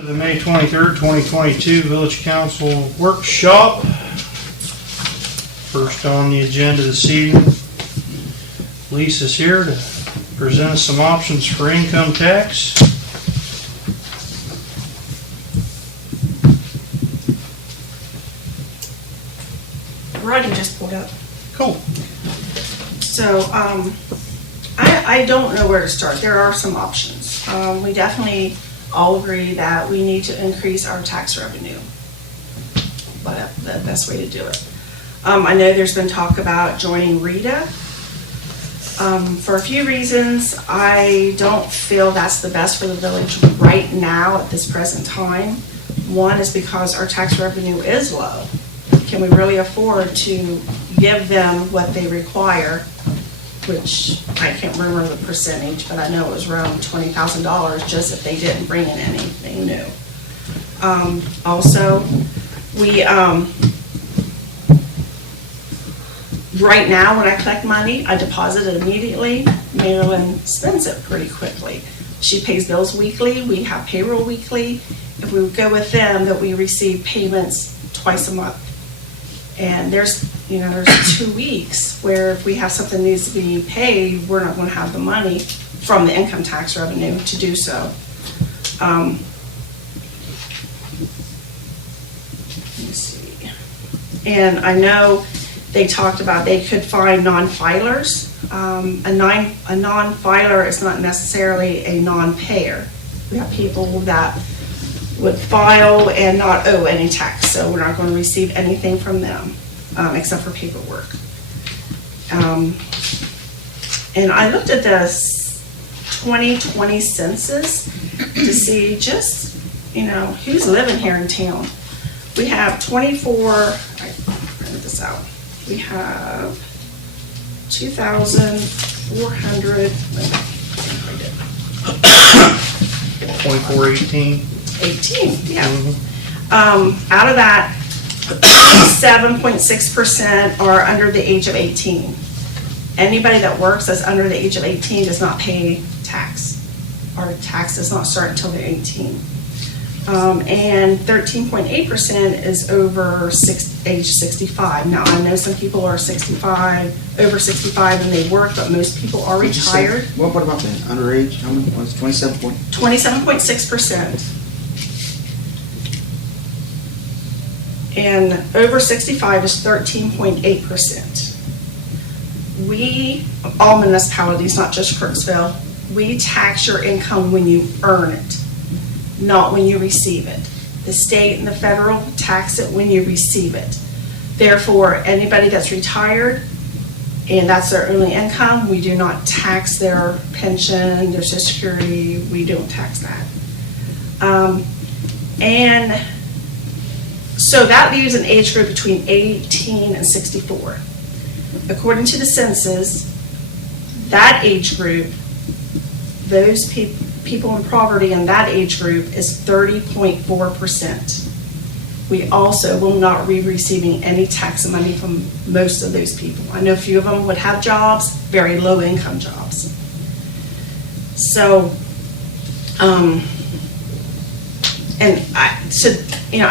To the May 23rd, 2022 Village Council Workshop. First on the agenda this evening, Lisa's here to present us some options for income tax. Roddy just pulled up. Cool. So I don't know where to start. There are some options. We definitely all agree that we need to increase our tax revenue. But the best way to do it. I know there's been talk about joining RETA. For a few reasons, I don't feel that's the best for the village right now at this present time. One is because our tax revenue is low. Can we really afford to give them what they require? Which I can't remember the percentage, but I know it was around $20,000 just if they didn't bring in anything new. Also, we right now when I collect money, I deposit it immediately. Marilyn spends it pretty quickly. She pays bills weekly. We have payroll weekly. If we would go with them, that we receive payments twice a month. And there's 2 weeks where if we have something that needs to be paid, we're not going to have the money from the income tax revenue to do so. Let me see. And I know they talked about they could find non-filers. A non-filer is not necessarily a non-payer. We have people that would file and not owe any tax, so we're not going to receive anything from them except for paperwork. And I looked at this 2020 census to see just, who's living here in town. We have 24, I printed this out. We have 2,400, 2418. 18, yeah. Out of that, 7.6% are under the age of 18. Anybody that works that's under the age of 18 does not pay tax. Our tax does not start until they're 18. And 13.8% is over age 65. Now, I know some people are over 65 and they work, but most people are retired. What about that? Underage? How many? Was 27.6%. And over 65 is 13.8%. We, all municipalities, not just Crooksville, we tax your income when you earn it, not when you receive it. The state and the federal tax it when you receive it. Therefore, anybody that's retired and that's their only income, we do not tax their pension, their Social Security, we don't tax that. And so that leaves an age group between 18 and 64. According to the census, that age group, those people in poverty in that age group is 30.4%. We also will not be receiving any tax money from most of those people. I know a few of them would have jobs, very low income jobs. So,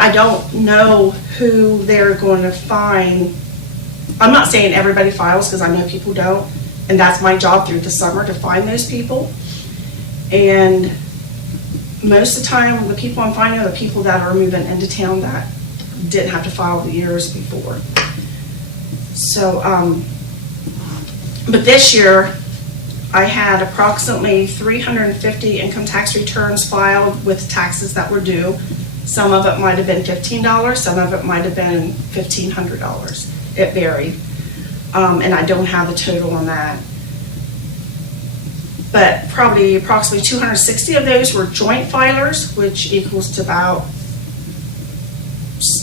I don't know who they're going to find. I'm not saying everybody files because I know people don't, and that's my job through the summer to find those people. And most of the time, the people I'm finding are the people that are moving into town that didn't have to file the years before. So, but this year, I had approximately 350 income tax returns filed with taxes that were due. Some of it might have been $15, some of it might have been $1,500. It varied. And I don't have the total on that. But probably approximately 260 of those were joint filers, which equals to about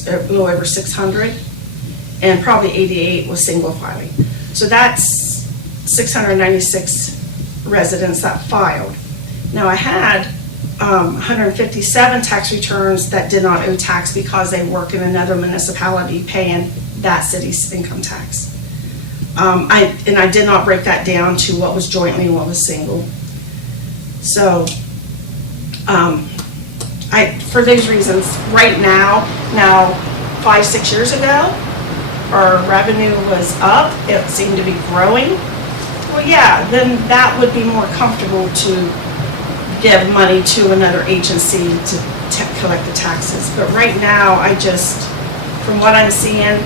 a little over 600. And probably 88 was single filing. So that's 696 residents that filed. Now I had 157 tax returns that did not owe tax because they work in another municipality paying that city's income tax. I did not break that down to what was jointly and what was single. So for those reasons, right now, 5-6 years ago, our revenue was up, it seemed to be growing. Well, yeah, then that would be more comfortable to give money to another agency to collect the taxes. But right now, from what I'm seeing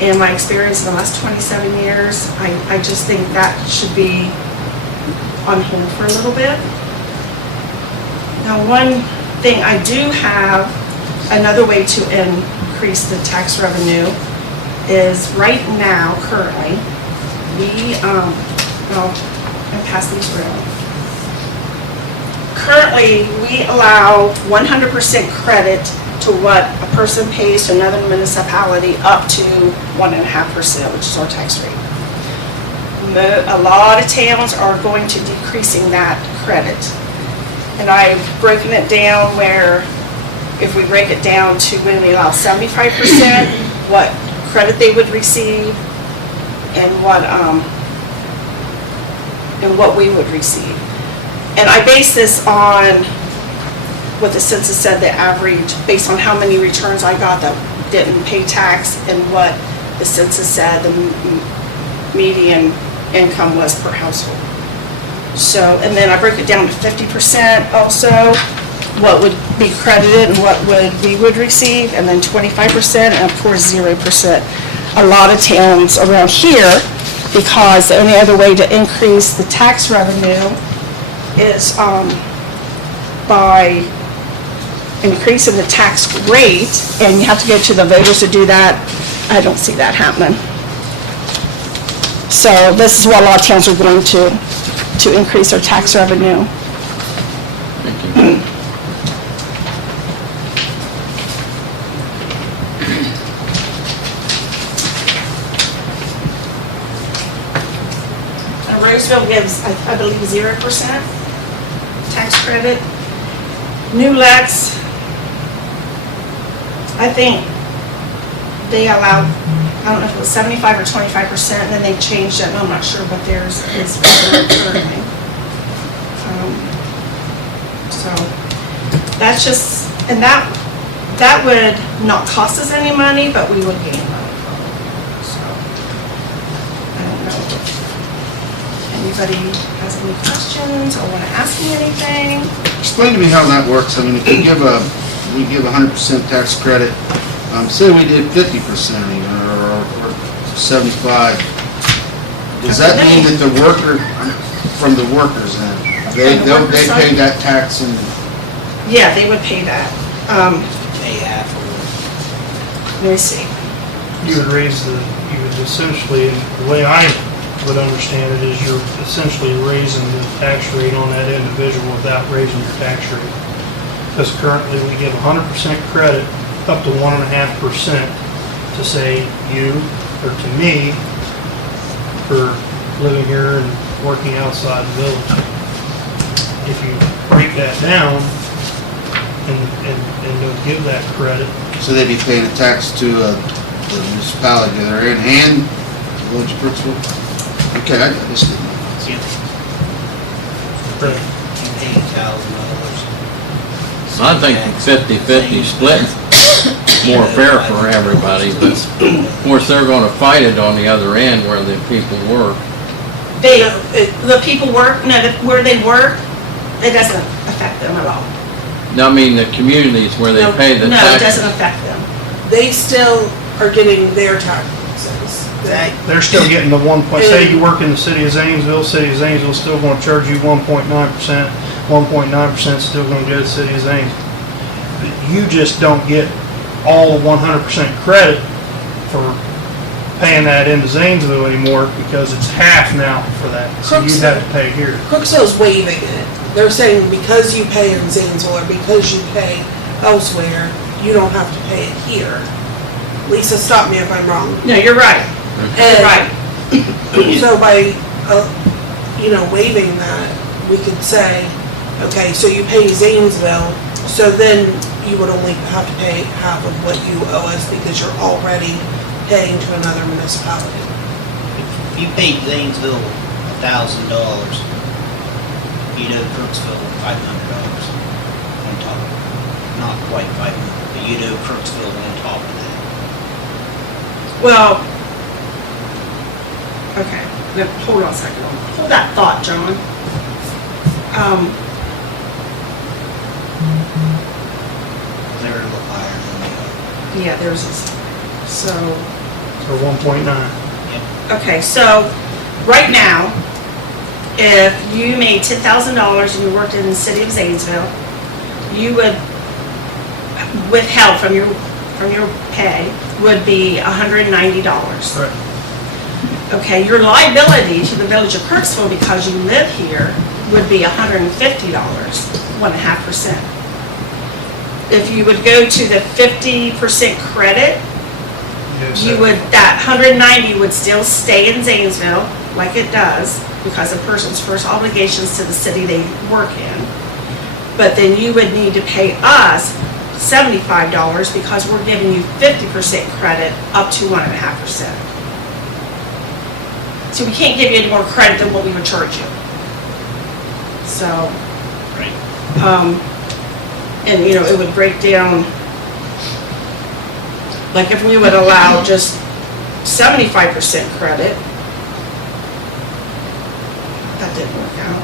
in my experience in the last 27 years, I just think that should be on hold for a little bit. Now, one thing I do have, another way to increase the tax revenue is right now, currently, I'll pass these around. Currently, we allow 100% credit to what a person pays to another municipality up to 1.5%, which is our tax rate. A lot of towns are going to decreasing that credit. And I've broken it down where if we break it down to when we allow 75%, what credit they would receive and what we would receive. And I base this on what the census said, the average, based on how many returns I got that didn't pay tax and what the census said the median income was per household. So, and then I break it down to 50% also, what would be credited and what we would receive, and then 25%, and of course 0%. A lot of towns around here, because the only other way to increase the tax revenue is by increasing the tax rate, and you have to go to the voters to do that. I don't see that happening. So this is what a lot of towns are going to increase their tax revenue. Thank you. Roseville gives, I believe, 0% tax credit. New Lex, I think they allowed, I don't know if it was 75 or 25%, and then they changed it, and I'm not sure what theirs is currently. So that's just, and that would not cost us any money, but we would gain money from it. So I don't know if anybody has any questions or want to ask me anything. Explain to me how that works. I mean, if we give 100% tax credit, say we did 50% even, or 75, does that mean that the worker, from the workers then, they pay that tax and? Yeah, they would pay that. Pay half or Let me see. You would essentially, the way I would understand it is you're essentially raising the tax rate on that individual without raising your tax rate. Because currently we give 100% credit up to 1.5% to say you or to me for living here and working outside the village. If you break that down and they'll give that credit. So they'd be paying a tax to the municipality they're in and the village of Crooksville? Okay, I just didn't know. Right. $8,000. I think 50-50 split more fair for everybody, but of course they're gonna fight it on the other end where the people work. The people work, where they work, it doesn't affect them at all. I mean, the communities where they pay the No, it taxes. doesn't affect them. They still are getting their taxes. They're still getting the 1 point, say you work in the city of Zanesville still gonna charge you 1.9%, 1.9% still gonna go to the city of Zanesville. You just don't get all 100% credit for paying that into Zanesville anymore because it's half now for that. So you'd have to pay here. Crooksville's waiving it. They're saying because you pay in Zanesville or because you pay elsewhere, you don't have to pay it here. Lisa, stop me if I'm wrong. No, you're right. And Right. so by, waiving that, we could say, okay, so you pay Zanesville, so then you would only have to pay half of what you owe us because you're already paying to another municipality. If you paid Zanesville $1,000, you'd owe Crooksville $500 on top. not quite 500, but you do Crooksville on top of that. Well, okay, now, hold on a second. Hold that thought, John. They're a little higher than we are. Yeah, there's this, so, Or 1.9. okay, so, right now, if you made $10,000 and you worked in the city of Zanesville, you would, withheld from your pay, would be $190. Right. Okay, your liability to the village of Crooksville because you live here would be $150, 1.5%. If you would go to the 50% credit, you would, that 190 would still stay in Zanesville, like it does, because a person's first obligations to the city they work in. But then you would need to pay us $75 because we're giving you 50% credit up to 1.5%. So we can't give you any more credit than what we would charge you. So, Right. and you know, it would break down, like if we would allow just 75% credit, that didn't work out.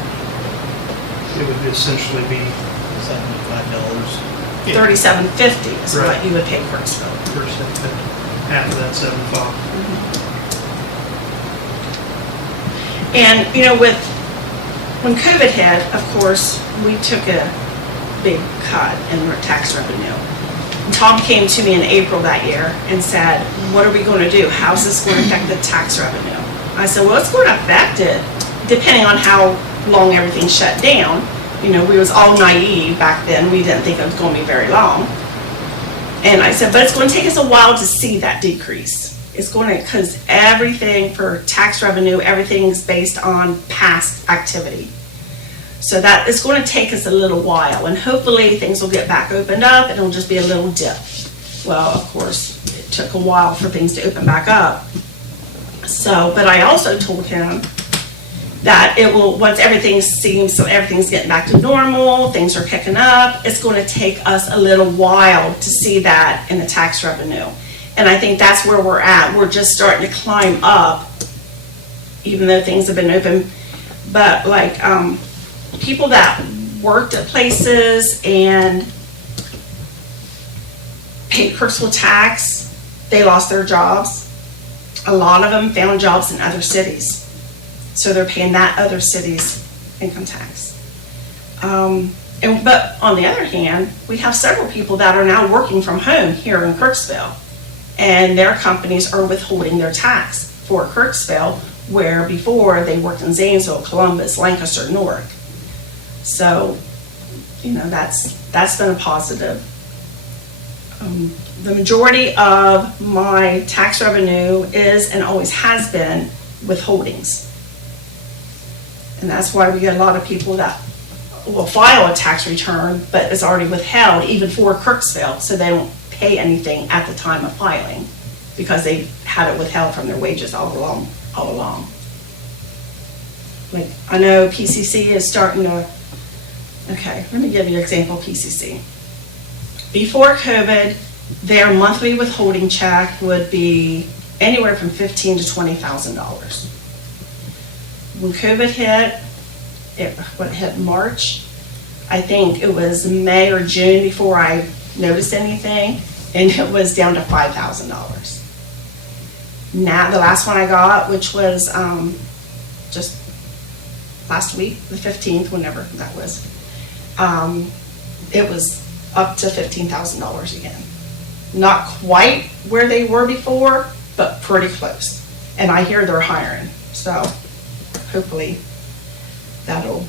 It would essentially be $75. $37.50 is what Right. you would pay Crooksville. half of that 75. And, you know, when COVID hit, of course, we took a big cut in our tax revenue. And Tom came to me in April that year and said, what are we going to do? How's this going to affect the tax revenue? I said, well, it's going to affect it depending on how long everything shut down. You know, we was all naive back then. We didn't think it was going to be very long. And I said, but it's going to take us a while to see that decrease. It's going to, because everything for tax revenue, everything's based on past activity. So that it's going to take us a little while, and hopefully things will get back opened up and it'll just be a little dip. Well, of course, it took a while for things to open back up. So, but I also told him that it will, once everything seems, so everything's getting back to normal, things are picking up, it's going to take us a little while to see that in the tax revenue. And I think that's where we're at. We're just starting to climb up, even though things have been open. But like people that worked at places and paid Crooksville tax, they lost their jobs. A lot of them found jobs in other cities. So they're paying that other city's income tax. But on the other hand, we have several people that are now working from home here in Crooksville. And their companies are withholding their tax for Crooksville, where before they worked in Zanesville, Columbus, Lancaster, Newark. So, you know, that's been a positive. The majority of my tax revenue is and always has been withholdings. And that's why we get a lot of people that will file a tax return, but it's already withheld even for Crooksville, so they don't pay anything at the time of filing because they had it withheld from their wages all along. Like, I know PCC is starting to, okay, let me give you an example of PCC. Before COVID, their monthly withholding check would be anywhere from $15,000 to $20,000. When COVID hit, it hit March, I think it was May or June before I noticed anything, and it was down to $5,000. Now, the last one I got, which was just last week, the 15th, whenever that was, it was up to $15,000 again. Not quite where they were before, but pretty close. And I hear they're hiring, so hopefully that'll,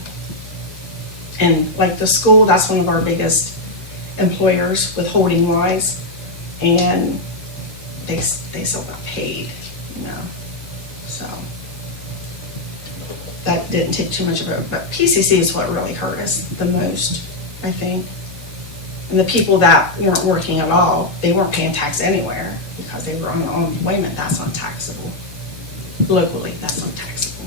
and like the school, that's one of our biggest employers withholding wise, and they still got paid, you know, so that didn't take too much of it, but PCC is what really hurt us the most, I think. And the people that weren't working at all, they weren't paying tax anywhere because they were on unemployment. That's not taxable. Locally, that's not taxable.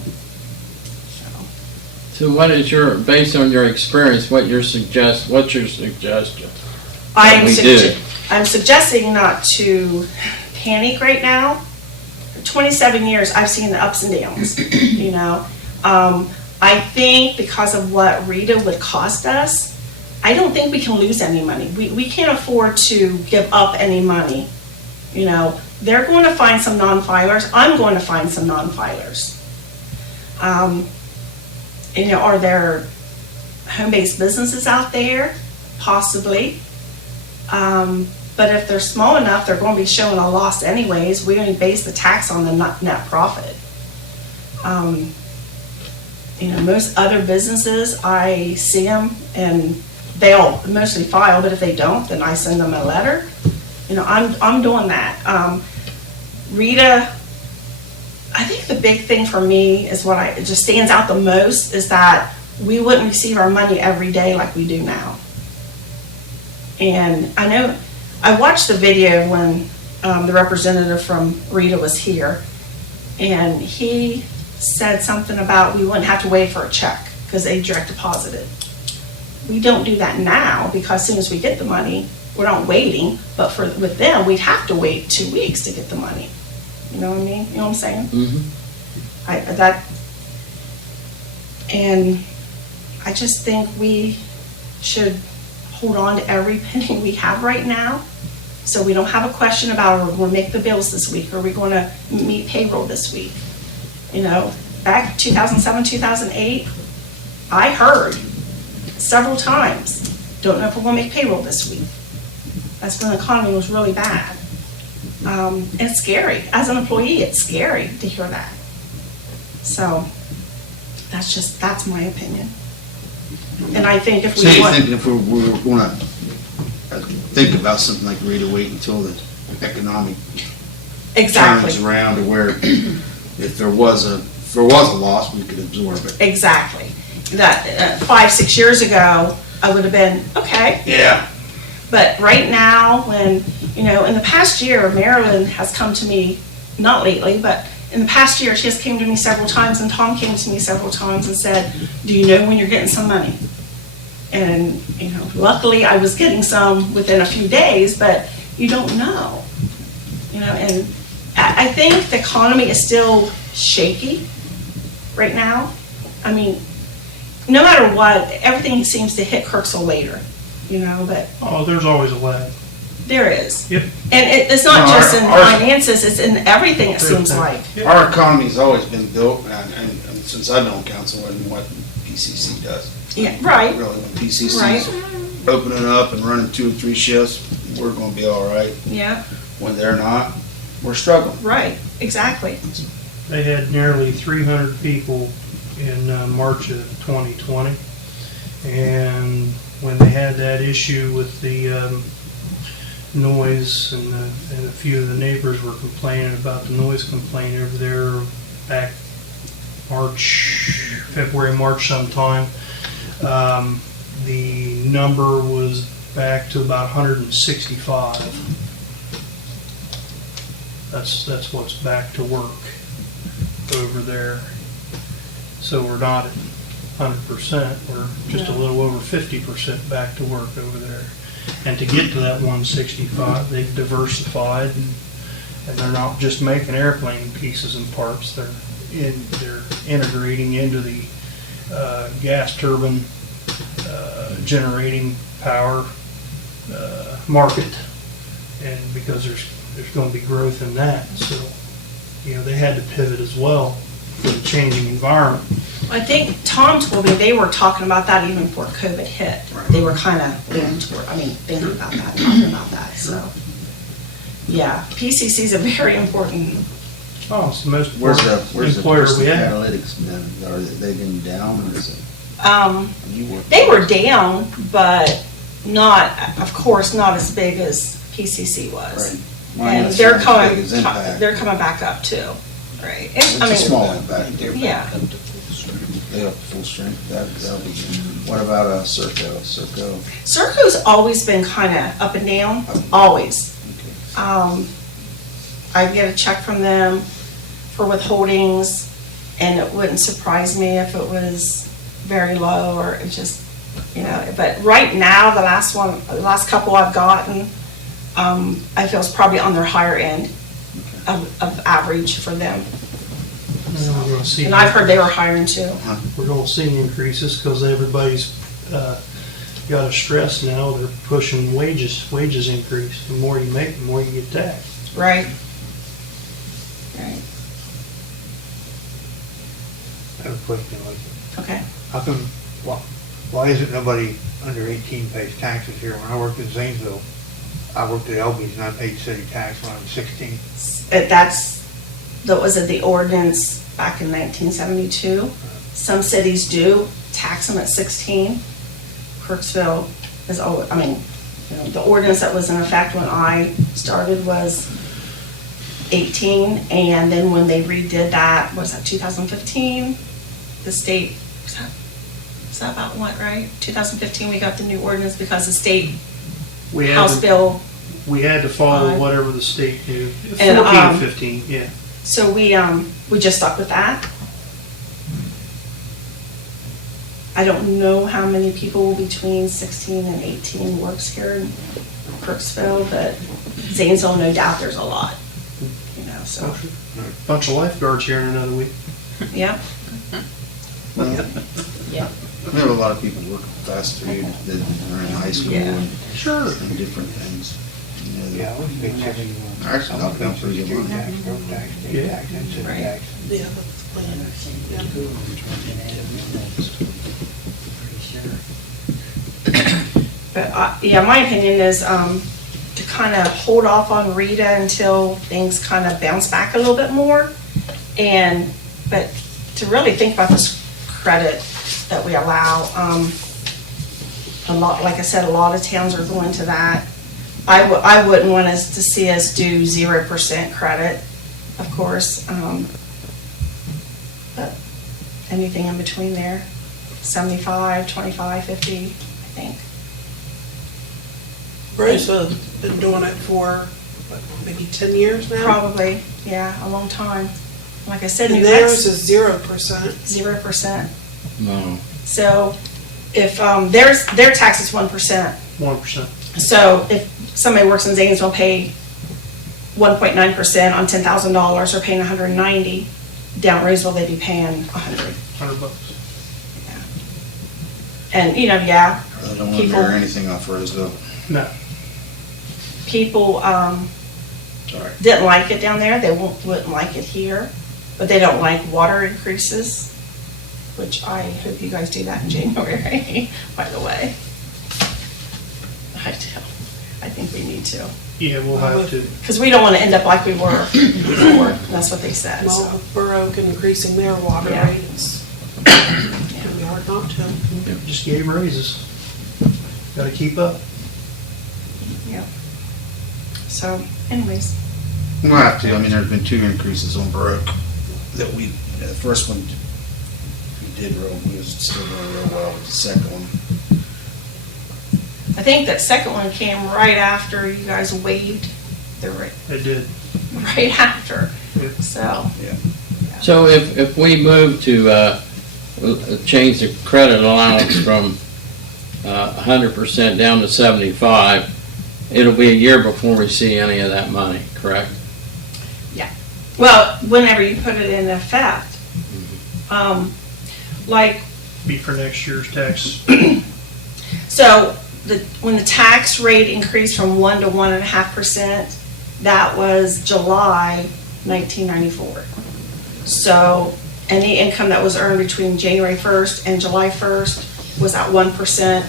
So what is your, based on your experience, what's your suggestion? we do. I'm suggesting not to panic right now. 27 years, I've seen the ups and downs, you know. I think because of what Rita would cost us, I don't think we can lose any money. We can't afford to give up any money, you know. They're going to find some non-filers. I'm going to find some non-filers. You know, are there home-based businesses out there? Possibly. But if they're small enough, they're going to be showing a loss anyways. We only base the tax on the net profit. You know, most other businesses, I see them and they'll mostly file, but if they don't, then I send them a letter. You know, I'm doing that. Rita, I think the big thing for me is it just stands out the most is that we wouldn't receive our money every day like we do now. And I know, I watched the video when the representative from Rita was here, and he said something about we wouldn't have to wait for a check because they direct deposit it. We don't do that now because as soon as we get the money, we're not waiting, but with them, we'd have to wait 2 weeks to get the money. You know what I mean? You know what I'm saying? Mm-hmm. And I just think we should hold on to every penny we have right now, so we don't have a question about, we'll make the bills this week, or we're going to meet payroll this week. You know, back 2007, 2008, I heard several times, don't know if we're going to make payroll this week. That's when the economy was really bad. And it's scary. As an employee, it's scary to hear that. So that's my opinion. And I think if So we you're want, thinking if we're gonna think about something like Rita, wait until the economic exactly, turns around to where if there was a loss, we could absorb it. exactly. That 5-6 years ago, I would have been, okay. Yeah. But right now, when, you know, in the past year, Marilyn has come to me, not lately, but in the past year, she has came to me several times, and Tom came to me several times and said, do you know when you're getting some money? And, you know, luckily I was getting some within a few days, but you don't know. You know, and I think the economy is still shaky right now. I mean, no matter what, everything seems to hit Crooksville later, you know, but Oh, there's always a lag. there is. Yep. And it's not No, just in our- finances, it's in everything, it seems like. Yep. Our economy's always been built, and since I've known council, and what PCC does. Yeah, right, Really, when PCC's right, opening up and running 2 or 3 shifts, we're gonna be all right. yeah, When they're not, we're struggling. right, exactly. They had nearly 300 people in March of 2020. And when they had that issue with the noise, and a few of the neighbors were complaining about the noise complaint over there back February, March sometime, the number was back to about 165. That's what's back to work over there. So we're not at 100%, we're just a little over 50% back to work over there. And to get to that 165, they've diversified, and they're not just making airplane pieces and parts, they're integrating into the gas turbine generating power market, and because there's going to be growth in that, so you know they had to pivot as well for the changing environment. I think Tom told me they were talking about that even before COVID hit. They were kind of thinking about that, talking about that, so. Yeah, PCC's a very important, Oh, it's the most Where's important the employer we person have. analytics, man? Are they been down, or is it? You work- they were down, but not, of course, not as big as PCC was. Right. Well, And that's they're not as coming, big as impact. they're coming back up too, right? And, It's I a mean, small impact. yeah. They up to full strength, that'll be good. What about Serco? Serco's always been kind of up and down, always. Okay. I get a check from them for withholdings, and it wouldn't surprise me if it was very low, or it just, You know, but right now, the last couple I've gotten, I feel is probably on their higher end of average for them. And we're gonna see, And I've heard they were hiring too. we're gonna see increases because everybody's, got a stress now. They're pushing wages increase. The more you make, the more you get taxed. Right. Right, I have a question, like, okay. how come, why isn't nobody under 18 pays taxes here? When I worked in Zanesville, I worked at Elby's and I paid city tax when I was 16. That was the ordinance back in 1972. Some cities do tax them at 16. Crooksville is, the ordinance that was in effect when I started was 18, and then when they redid that, was that 2015? The state, was that about what, right? 2015, we got the new ordinance because the state We had House to, Bill. we had to follow Five. whatever the state did. 14, And, 15, yeah. So we just stuck with that. I don't know how many people between 16 and 18 works here in Crooksville, but Zanesville, no doubt there's a lot, you know, so, Bunch of lifeguards here in another week. yeah. Well, Yeah. we have a lot of people work fast food that are in high school Yeah. Sure. and different things. You know, Yeah, I was paid tax. Actually, I'll come pretty good Street money. tax, road tax, state Yeah. tax, and city Right. tax. Yeah, that's the plan. Yeah. But, yeah, my opinion is, to kind of hold off on Rita until things kind of bounce back a little bit more. But to really think about this credit that we allow, a lot, like I said, a lot of towns are going to that. I wouldn't want us to see us do 0% credit, of course. But anything in between there, 75, 25, 50, I think. Rosa's been doing it for, what, maybe 10 years now? Probably, yeah, a long time. Like I said, And New theirs Mexico, is 0%. 0%. No. So if, their tax is 1%. 1%. So if somebody works in Zanesville, pay 1.9% on $10,000, or paying 190, down Roseville, they'd be paying 100. $100. And, you know, yeah, I don't want to People- hear anything off Roseville. No. people, Sorry. didn't like it down there, they wouldn't like it here, but they don't like water increases, which I hope you guys do that in January, by the way. I do. I think we need to, Yeah, we'll have to. because we don't want to end up like we were before, that's what they said, Well, so. with Borough increasing their water Yeah. rates, it's gonna be hard not to. Just gave them raises. Got to keep up. Yep. So anyways, We'll have to. I mean, there's been 2 increases on Baroque that the first one we did we was still doing real well. The second one, I think that second one came right after you guys waived the rate, It did. right after, Yep. so. yeah. So if we move to, change the credit allowance from 100% down to 75, it'll be a year before we see any of that money, correct? Well, whenever you put it in effect, like, Be for next year's tax. so when the tax rate increased from 1 to 1.5%, that was July 1994. So any income that was earned between January 1st and July 1st was at 1%.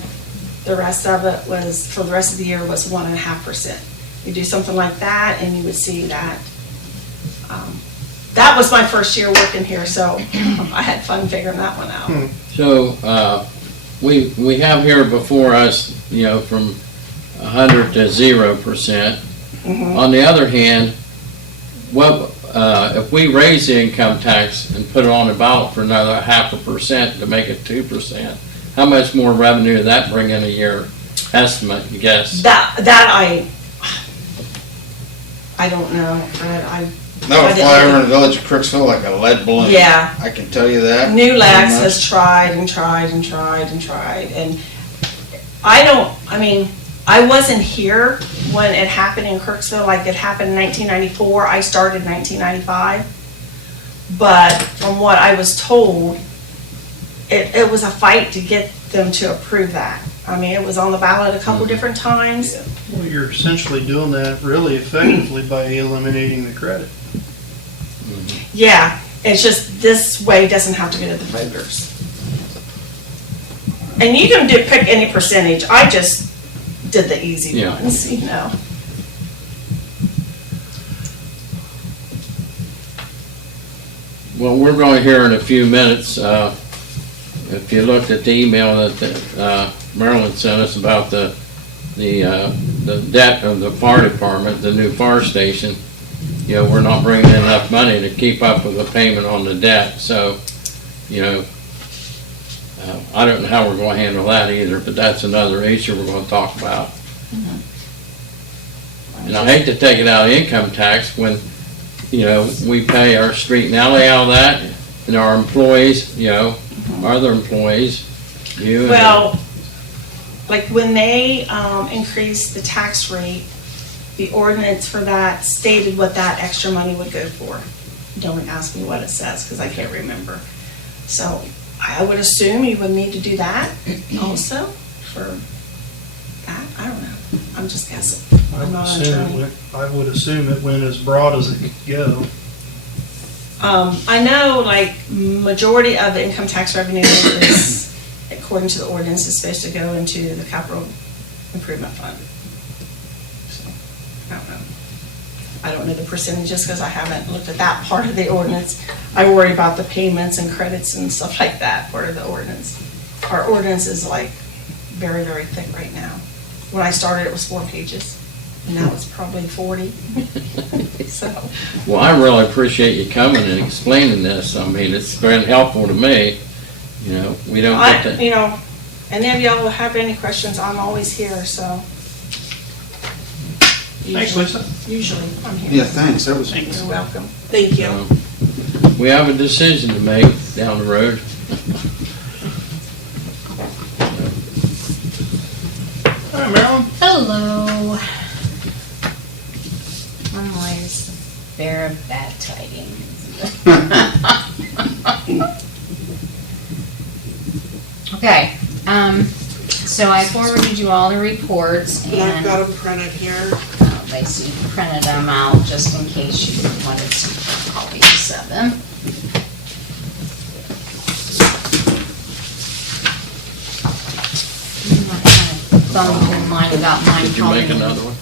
The rest of it was, for the rest of the year, was 1.5%. You do something like that and you would see that. That was my first year working here, so I had fun figuring that one out. So, we have here before us, from 100 to 0%. On the other hand, if we raise the income tax and put it on the ballot for another 0.5% to make it 2%, how much more revenue did that bring in a year estimate, you guess? That I don't know, Fred. That I would didn't fly look over at- in the village of Crooksville like a lead balloon. Yeah. I can tell you that. New Lex Pretty has much. tried and tried and tried and tried, and I wasn't here when it happened in Crooksville, like it happened in 1994, I started in 1995. But from what I was told, it was a fight to get them to approve that. I mean, it was on the ballot a couple different times. Well, you're essentially doing that really effectively by eliminating the credit. Yeah, it's just this way doesn't have to go to the voters. And you can pick any percentage, I just did the easy Yeah. ones, you know. Well, we're going to hear in a few minutes, if you looked at the email that Marilyn sent us about the debt of the fire department, the new fire station, you know, we're not bringing in enough money to keep up with the payment on the debt, so, you know, I don't know how we're going to handle that either, but that's another issue we're going to talk about. And I hate to take it out of income tax when, you know, we pay our street and alley out of that, and our employees, you know, our other employees, you and. Well, like when they increased the tax rate, the ordinance for that stated what that extra money would go for. Don't ask me what it says, because I can't remember. So I would assume you would need to do that also for that. I don't know. I'm just guessing. I'm not an attorney. I would assume it went as broad as it could go. I know like majority of the income tax revenue is, according to the ordinance, is supposed to go into the capital improvement fund. So, I don't know. I don't know the percentages because I haven't looked at that part of the ordinance. I worry about the payments and credits and stuff like that part of the ordinance. Our ordinance is like very, very thick right now. When I started, it was 4 pages. And now it's probably 40. So. Well, I really appreciate you coming and explaining this. I mean, it's been helpful to me. You know, we don't get to. You know, any of y'all have any questions, I'm always here, so. Thanks, Lisa. Usually, I'm here. Yeah, thanks, that was. You're welcome. Thank you. We have a decision to make down the road. Hi, Marilyn. Hello. I'm always bearer of bad tidings. Okay, so I forwarded you all the reports And I've and got them printed here. basically printed them out just in case you wanted some copies of them. I'm not kind of bummed in mine about mine. Did you make probably- another one?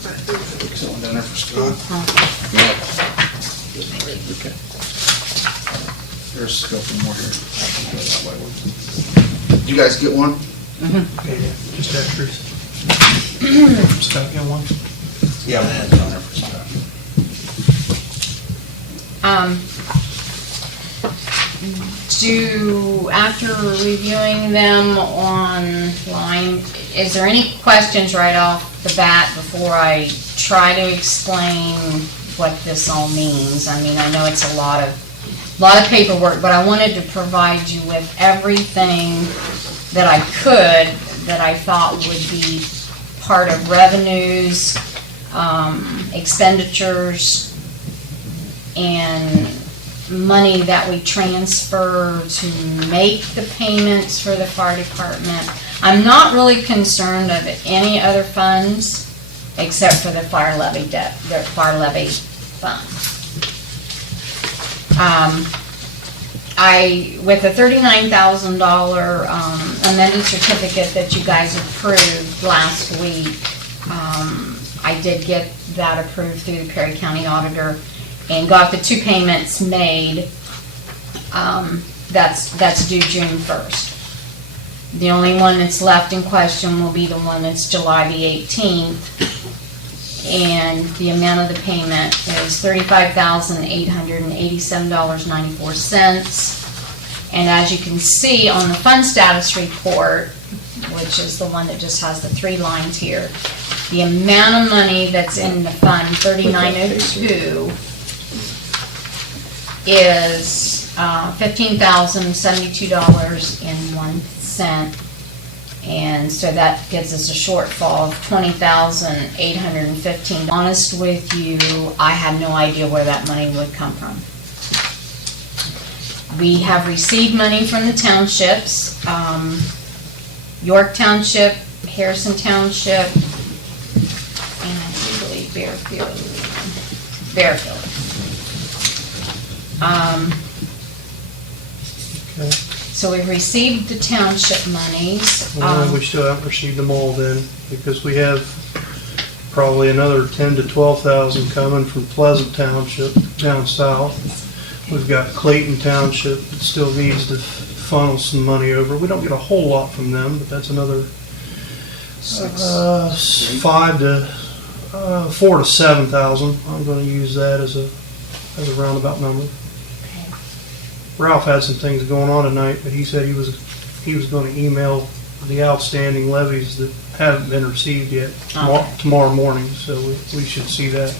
Someone down there for Scott. No. Okay. There's a couple more here. Did you guys get one? Okay, yeah, just have Teresa. Scott, get one? Yeah, we had it on there for Scott. After reviewing them online, is there any questions right off the bat before I try to explain what this all means? I mean, I know it's a lot of paperwork, but I wanted to provide you with everything that I could, that I thought would be part of revenues, expenditures, and money that we transfer to make the payments for the fire department. I'm not really concerned of any other funds except for the fire levy debt, the fire levy fund. With the $39,000 amended certificate that you guys approved last week, I did get that approved through the Perry County Auditor and got the 2 payments made. That's due June 1st. The only one that's left in question will be the one that's July the 18th. And the amount of the payment is $35,887.94. And as you can see on the fund status report, which is the one that just has the 3 lines here, the amount of money that's in the fund, 3902, is $15,072.01. And so that gives us a shortfall of $20,815. Honest with you, I have no idea where that money would come from. We have received money from the townships, York Township, Harrison Township, and I do believe Bearfield. Okay. So we've received the township monies. Well, we still haven't received them all then, because we have probably another 10 to 12,000 coming from Pleasant Township down south. We've got Clayton Township that still needs to funnel some money over. We don't get a whole lot from them, but that's another 4 to 7,000. I'm gonna use that as a roundabout number. Ralph had some things going on tonight, but he said he was gonna email the outstanding levies that haven't been received yet tomorrow morning, so we should see that.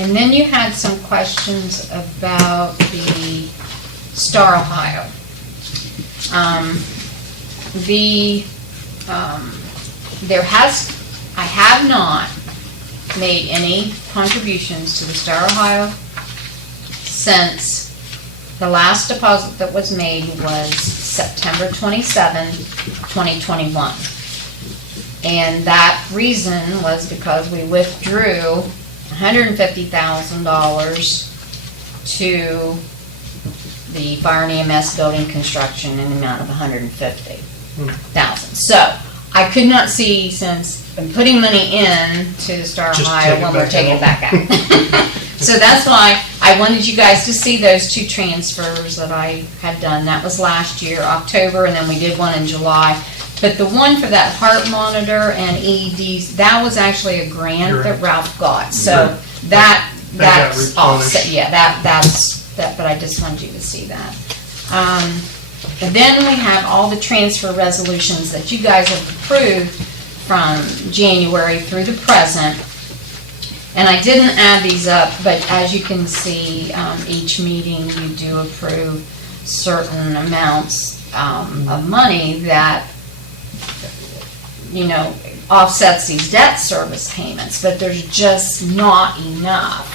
And then you had some questions about the Star Ohio. I have not made any contributions to the Star Ohio since the last deposit that was made was September 27, 2021. And that reason was because we withdrew $150,000 to the fire and EMS building construction in the amount of $150,000. So I could not see, since I'm putting money in to Star Just Ohio, take it when we're back taking it out. back out. So that's why I wanted you guys to see those two transfers that I had done. That was last year, October, and then we did one in July. But the one for that heart monitor and EEDs, that was actually a grant that Ralph got. So That got that's offset, replenished. yeah, that's, but I just wanted you to see that. And then we have all the transfer resolutions that you guys have approved from January through the present. And I didn't add these up, but as you can see, each meeting you do approve certain amounts of money that, offsets these debt service payments, but there's just not enough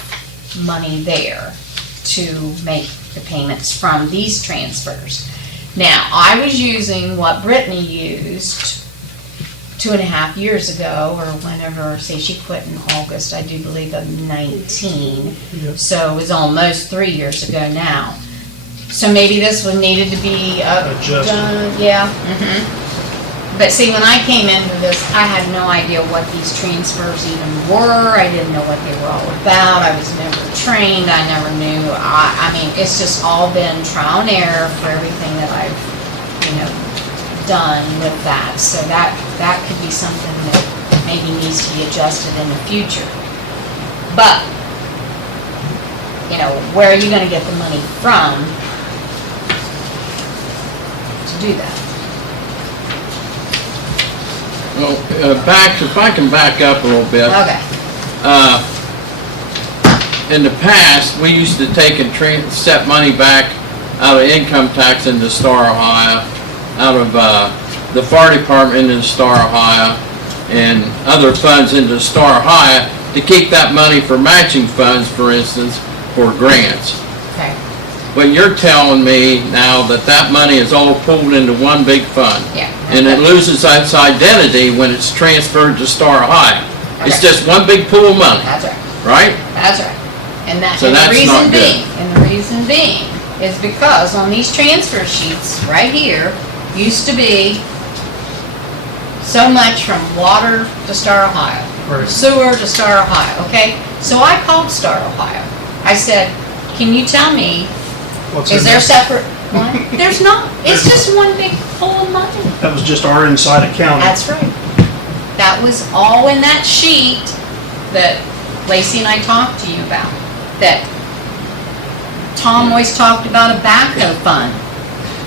money there to make the payments from these transfers. Now, I was using what Brittany used 2.5 years ago, or whenever, say she quit in August, I do believe, of 19. Yep. So it was almost 3 years ago now. So maybe this one needed to be Adjusted. done, yeah. But see, when I came into this, I had no idea what these transfers even were. I didn't know what they were all about. I was never trained. I never knew. I mean, it's just all been trial and error for everything that I've, done with that. So that could be something that maybe needs to be adjusted in the future. But, where are you gonna get the money from to do that? Well, if I can back up a little bit. Okay. In the past, we used to take and set money back out of income tax into Star Ohio, out of the fire department into Star Ohio, and other funds into Star Ohio to keep that money for matching funds, for instance, for grants. Okay. But you're telling me now that money is all pulled into one big fund. Yeah. And it loses its identity when it's transferred to Star Ohio. It's Okay. just one big pool of money, That's right. right? That's right. And So the that's reason not good. being is because on these transfer sheets right here used to be so much from water to Star Ohio, Right. sewer to Star Ohio, okay? So I called Star Ohio. I said, can you tell me, What's is in there there? separate one? There's not. It's just one big pool of money. That was just our inside accounting. That's right. That was all in that sheet that Lacey and I talked to you about. That Tom always talked about a backhoe fund.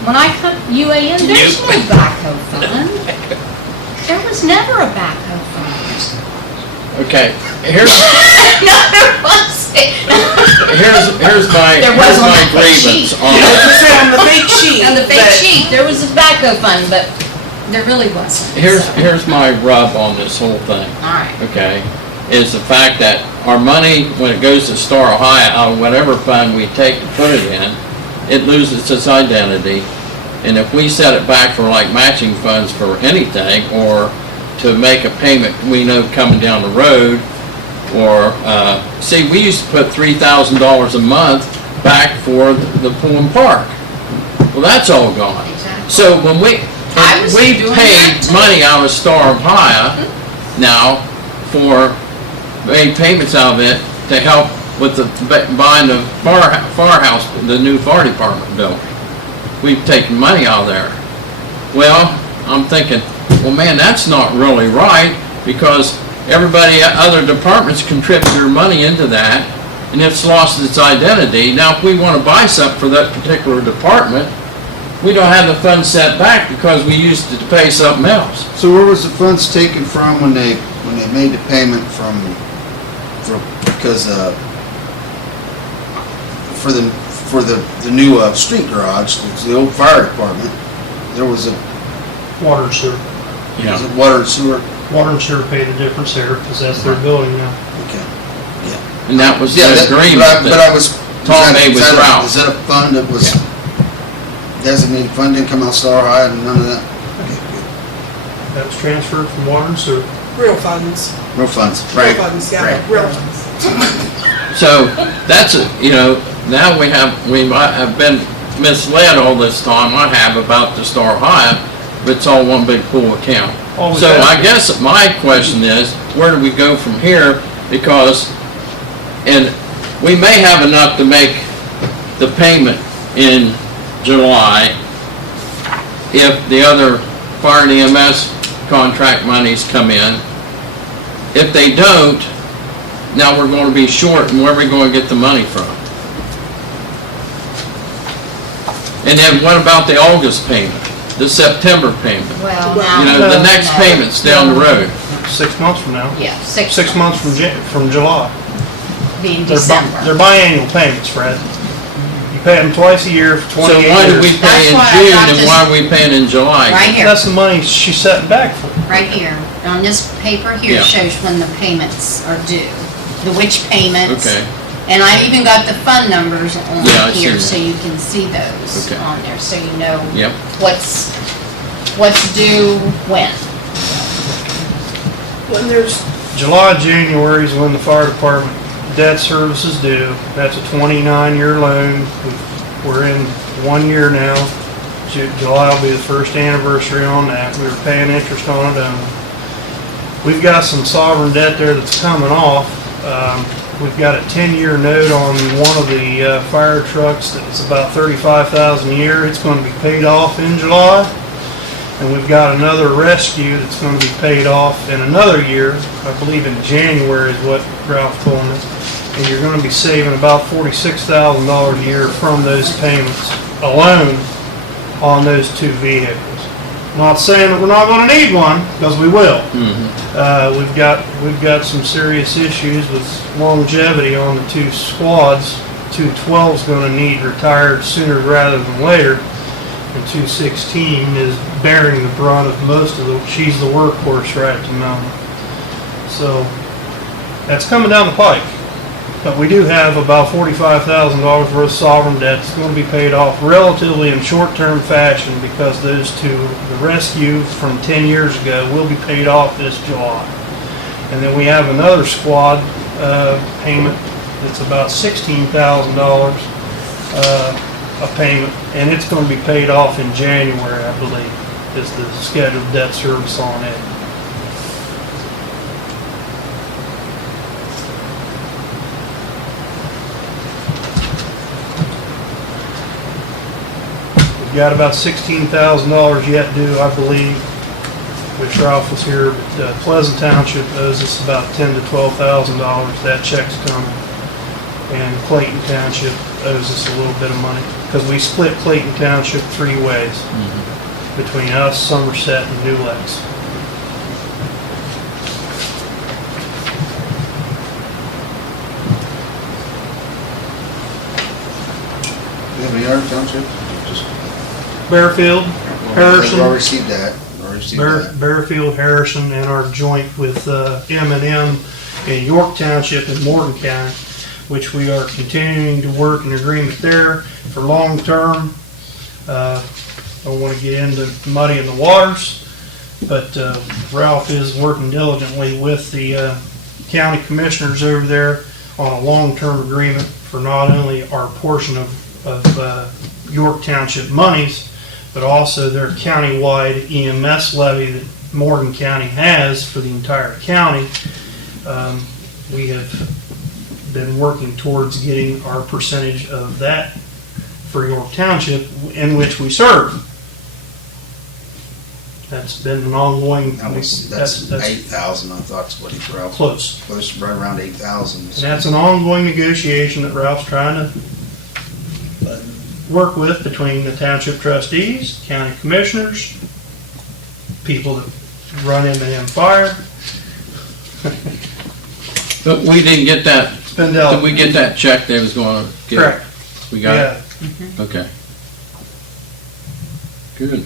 When I come UAN, there's no backhoe fund. There was never a backhoe fund. Okay, here's, No, there wasn't. here's my, There was here's on my that grievance sheet. on I was it. gonna say on the fake sheet. On the fake that- sheet, there was a tobacco fund, but there really wasn't. so. Here's my rub on this whole thing, All right. okay? Is the fact that our money, when it goes to Star Ohio, out of whatever fund we take to put it in, it loses its identity. And if we set it back for like matching funds for anything, or to make a payment we know coming down the road, or, see, we used to put $3,000 a month back for the pool and park. Well, that's all gone. Exactly. So when we doing that paid too. money out of Star Ohio now for, made payments out of it to help with the, buying the firehouse, the new fire department building. We've taken money out of there. Well, I'm thinking, well, man, that's not really right, because everybody, other departments contribute their money into that, and it's lost its identity. Now, if we want to buy something for that particular department, we don't have the funds set back because we used it to pay something else. So where was the funds taken from when they made the payment because for the new street garage, the old fire department, there was a, Water and sewer. was it water and sewer? Water and sewer pay the difference there, because that's their building now. Okay. And that was the Yeah, agreement but I that was. Tom made with Ralph. Is that a fund that was designated fund, didn't come out Star Ohio and none of that? Okay, good. That was transferred from water and sewer. Real funds. Real funds, Real right? funds, yeah, Right. real funds. So that's, now we might have been misled all this time, I have, about the Star Ohio, but it's all one big pool account. Always So has I been. guess my question is, where do we go from here? Because, and we may have enough to make the payment in July if the other fire and EMS contract monies come in. If they don't, now we're going to be short, and where are we going to get the money from? And then what about the August payment, the September payment? Well, Well, now. The next no. payment's down the road. 6 months from now. Yeah, 6 months from July. Be in They're December. biannual payments, Fred. You pay them twice a year for So 28 why do years. we pay in That's why I June got and this- why are we paying in July? Right here, That's the money she's setting back for. right here. On this paper here Yeah. shows when the payments are due, the which payments. Okay, And I even got the fund numbers on Yeah, I see here, that. so you can see those Okay. on there, so you know yep, what's due when. When there's, July, January is when the fire department debt service is due. That's a 29-year loan. We're in 1 year now. July will be the first anniversary on that. We were paying interest on it only. We've got some sovereign debt there that's coming off. We've got a 10-year note on one of the fire trucks that's about $35,000 a year. It's going to be paid off in July. And we've got another rescue that's going to be paid off in another year. I believe in January is what Ralph told me. And you're going to be saving about $46,000 a year from those payments alone on those two vehicles. Not saying that we're not going to need one, because we will. We've got some serious issues with longevity on the two squads. 212's going to need retired sooner rather than later. And 216 is bearing the brunt of most of she's the workhorse right at the moment. So that's coming down the pike. But we do have about $45,000 worth of sovereign debt that's going to be paid off relatively in short-term fashion, because those two, the rescue from 10 years ago, will be paid off this July. And then we have another squad payment that's about $16,000 a payment, and it's going to be paid off in January, I believe, is the scheduled debt service on it. We've got about $16,000 yet due, I believe. Wish Ralph was here, but Pleasant Township owes us about $10,000 to $12,000. That check's coming. And Clayton Township owes us a little bit of money, because we split Clayton Township 3 ways, between us, Somerset, and New Lex. entire township? Just Bearfield, Harrison. We've already received that. Already received that. Bearfield, Harrison, and our joint with M&M in York Township and Morgan County, which we are continuing to work an agreement there for long-term. Don't want to get into muddy in the waters, but Ralph is working diligently with the county commissioners over there on a long-term agreement for not only our portion of York Township monies, but also their county-wide EMS levy that Morgan County has for the entire county. We have been working towards getting our percentage of that for York Township in which we serve. That's been an ongoing. That's 8,000, I thought is what he Ralph. Close. Close, right around 8,000. And that's an ongoing negotiation that Ralph's trying to work with between the township trustees, county commissioners, people that run M&M Fire. But we didn't get that, It's been did dealt. we get that check they was gonna get? Correct. We got Yeah. it? Okay. Good.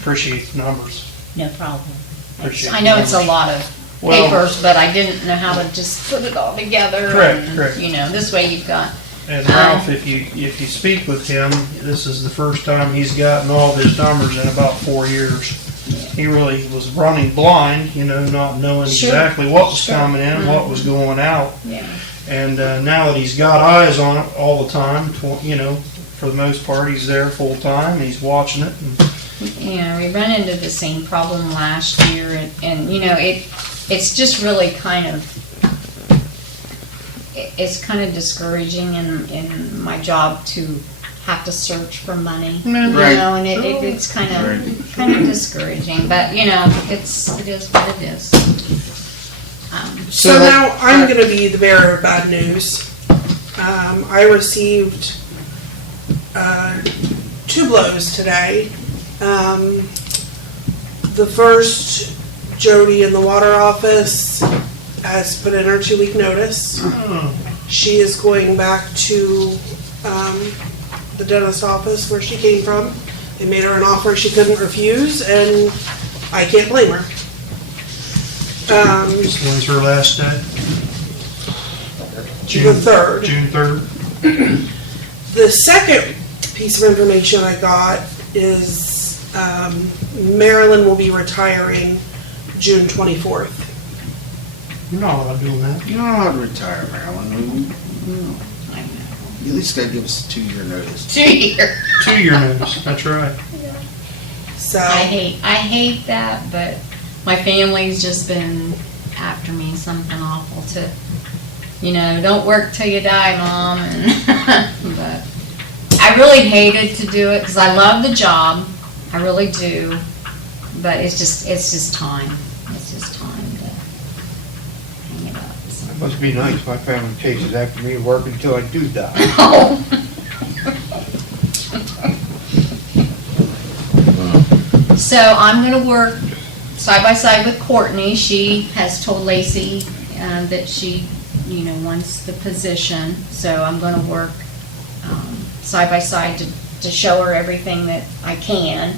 Appreciate the numbers. No problem. Appreciate I know the it's a numbers. lot of Well- papers, but I didn't know how to just put it all together. Correct, and, correct. You know, this way you've got, And Ralph, if you speak with him, this is the first time he's gotten all his numbers in about 4 years. He really was running blind, not knowing Sure. exactly what was Sure. coming in, what was going out. yeah. And now that he's got eyes on it all the time, for the most part, he's there full time, he's watching it. And We run into the same problem last year, and it's just really it's kind of discouraging in my job to have to search for money. Right. And it's kind of discouraging, but it is what it is. So now I'm gonna be the bearer of bad news. I received, 2 blows today. The first, Jody in the water office has put in her 2-week notice. She is going back to, the dentist office where she came from. They made her an offer she couldn't refuse, and I can't blame her. when's her last day? The 3rd. June 3rd. The second piece of information I got is Marilyn will be retiring June 24th. You're not allowed doing that. You don't know how to retire, Marilyn. You at least gotta give us a 2-year notice. 2 years. 2-year notice, that's right. So, I hate that, but my family's just been after me something awful to, don't work till you die, Mom. And but I really hated to do it because I love the job, I really do. But it's just time. It's just time to hang it up. So. It must be nice, my family chases after me, work until I do die. So I'm gonna work side by side with Courtney. She has told Lacey that she, wants the position. So I'm gonna work side by side to show her everything that I can.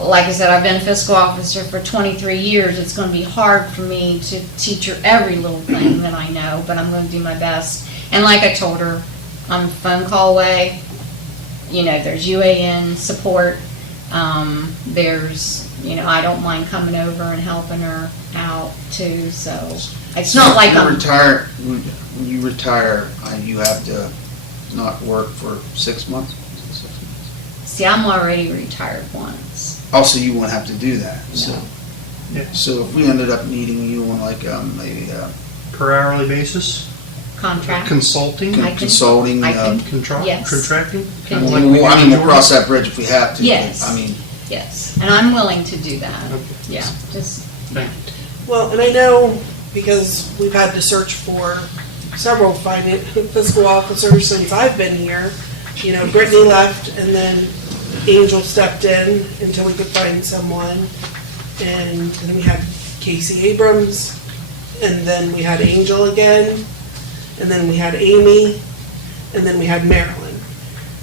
Like I said, I've been a fiscal officer for 23 years. It's gonna be hard for me to teach her every little thing that I know, but I'm gonna do my best. And like I told her, I'm a phone call away. There's UAN support. There's, I don't mind coming over and helping her out too, so it's not like I'm. When you retire, you have to not work for 6 months? See, I'm already retired once. Also, you won't have to do that, so. Yeah. So if we ended up needing you on like, maybe, Per hourly basis, Contract. consulting, I can- consulting, I can- contracting. Can well, do- we'll cross that bridge if we have to. Yes. I mean, Yes, and I'm willing to do that. Okay. Yeah, just, Thank well, and I know because we've had to search for several fiscal officers since I've been here. Brittany left and then Angel stepped in until we could find someone. And then we had Casey Abrams, and then we had Angel again. and then we had Amy, and then we had Marilyn.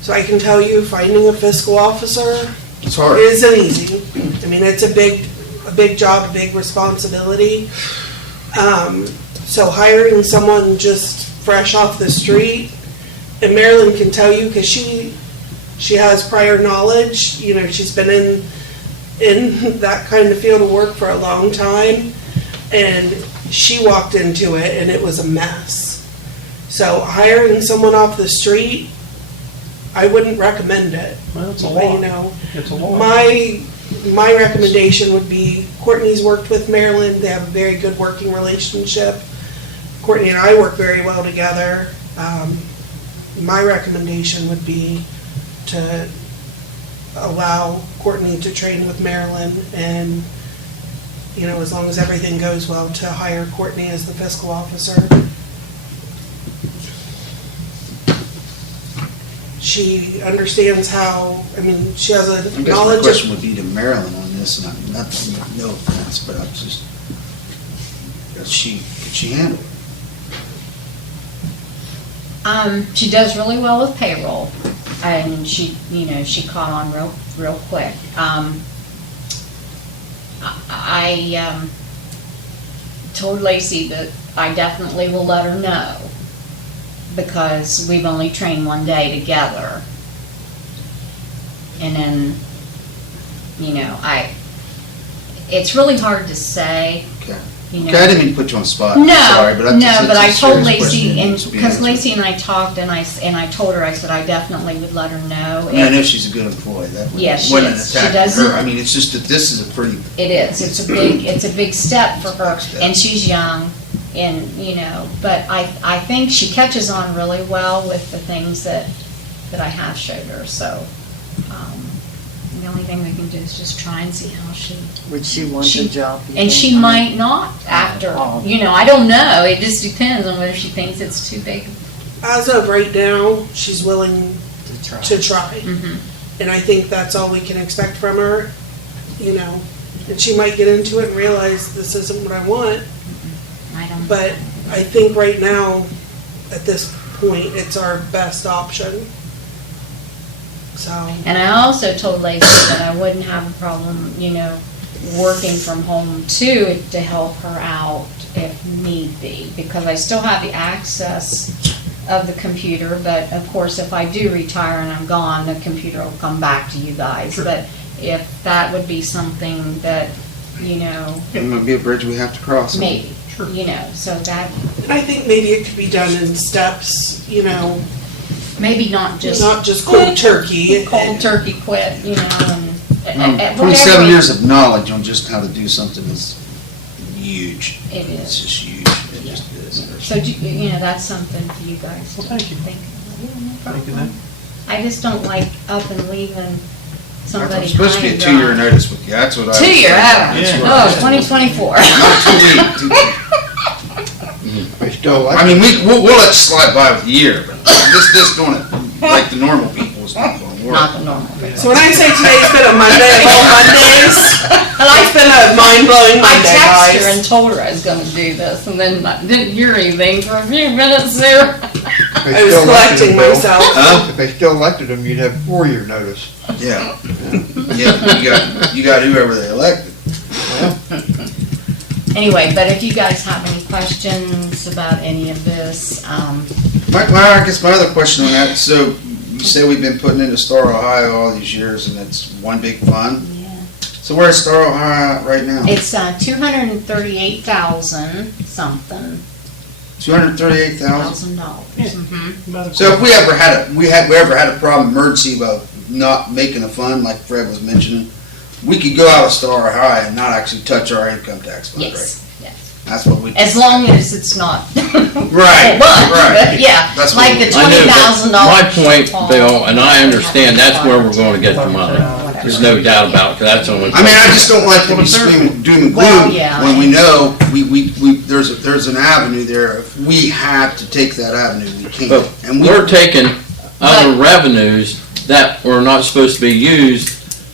So I can tell you, finding a fiscal officer It's hard. isn't easy. I mean, it's a big job, a big responsibility. So hiring someone just fresh off the street, and Marilyn can tell you, because she has prior knowledge, you know, she's been in that kind of field of work for a long time, and she walked into it and it was a mess. So hiring someone off the street, I wouldn't recommend it. Well, it's a You lot. know, It's a lot. my recommendation would be, Courtney's worked with Marilyn, they have a very good working relationship. Courtney and I work very well together. My recommendation would be to allow Courtney to train with Marilyn, and, you know, as long as everything goes well, to hire Courtney as the fiscal officer. She understands how, I mean, she has a I guess my knowledge of. question would be to Marilyn on this, and I'm not, no offense, but I'm just, could she handle it? She does really well with payroll, and she caught on real quick. I told Lacey that I definitely will let her know, because we've only trained one day together. And then, it's really hard to say, Okay. you know. Okay, I didn't mean to put you on the spot. No, Sorry, but no, but I told Lacey, and because because Lacey and I talked, and I told her, I said I definitely would let her know. I mean, I know she's a good employee, that Yes, she wasn't an is. She attack on doesn't- her. I mean, it's just that this is a pretty, It is, it's a big step for her, and she's young, and, but I think she catches on really well with the things that I have showed her, so, the only thing we can do is just try and see how she. Would she want She- the job? you And think? she might not after, Oh. I don't know, it just depends on whether she thinks it's too big. As of right now, she's willing To try. to try. Mhm. And I think that's all we can expect from her, and she might get into it and realize this isn't what I want, I don't. but I think right now, at this point, it's our best option. So, And I also told Lacey that I wouldn't have a problem, working from home too, to help her out if need be, because I still have the access of the computer, but of course, if I do retire and I'm gone, the computer will come back to you guys. But if that would be something that, it might be a bridge we have to cross. maybe, so that, and I think maybe it could be done in steps, maybe not just not just cold turkey. cold turkey quit, and at 27 whatever years of knowledge on just how to do something is huge. it is. It's just huge. It just is. So, that's something for you guys to Well, thank you. think about. Yeah, no Thank you, problem. I just don't like up and leaving somebody It's supposed to be a high and 2-year dry. notice with you, that's what I. 2 year, That's Yeah. right. oh, 2024. Not 2 weeks. They still like. I mean, we'll let you slide by with a year, but this doing it like the normal people is not gonna work. Not the normal. So when I say today's been a Monday of all Mondays, it's been a mind-blowing I Monday, texted her guys. and told her I was gonna do this, and then I didn't hear anything for a few minutes there. I was collecting myself. Huh? If they still elected them, you'd have 4-year notice. Yeah. Yeah, you got whoever they elected. Anyway, but if you guys have any questions about any of this, I guess my other question on that, so you say we've been putting into Star Ohio all these years and it's one big fund? yeah. So where's Star Ohio at right now? It's 238,000 something, $238,000? $1,000. So if we ever had a problem, emergency about not making a fund, like Fred was mentioning, we could go out of Star Ohio and not actually touch our income tax fund, right? Yes, yes. That's what we. As long as it's not. Right, But, right. yeah, That's like what the we- I know, $20,000. but my point, Bill, and I understand that's where we're going to get the money. There's no doubt about it, 'cause that's only. I mean, I just don't like to be screaming doom and Well, gloom yeah. when we know there's an avenue there. If we have to take that avenue, we can. But And we're taking other revenues that were not supposed to be used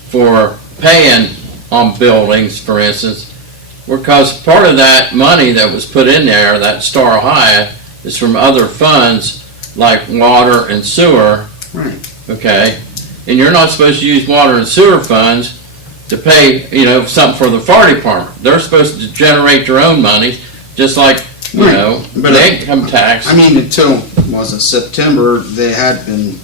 for paying on buildings, for instance, because part of that money that was put in there, that Star Ohio, is from other funds like water and sewer, Right. okay? And you're not supposed to use water and sewer funds to pay, something for the fire department. They're supposed to generate their own money, just like, Right. But, the income tax. I mean, until, was it September, they had been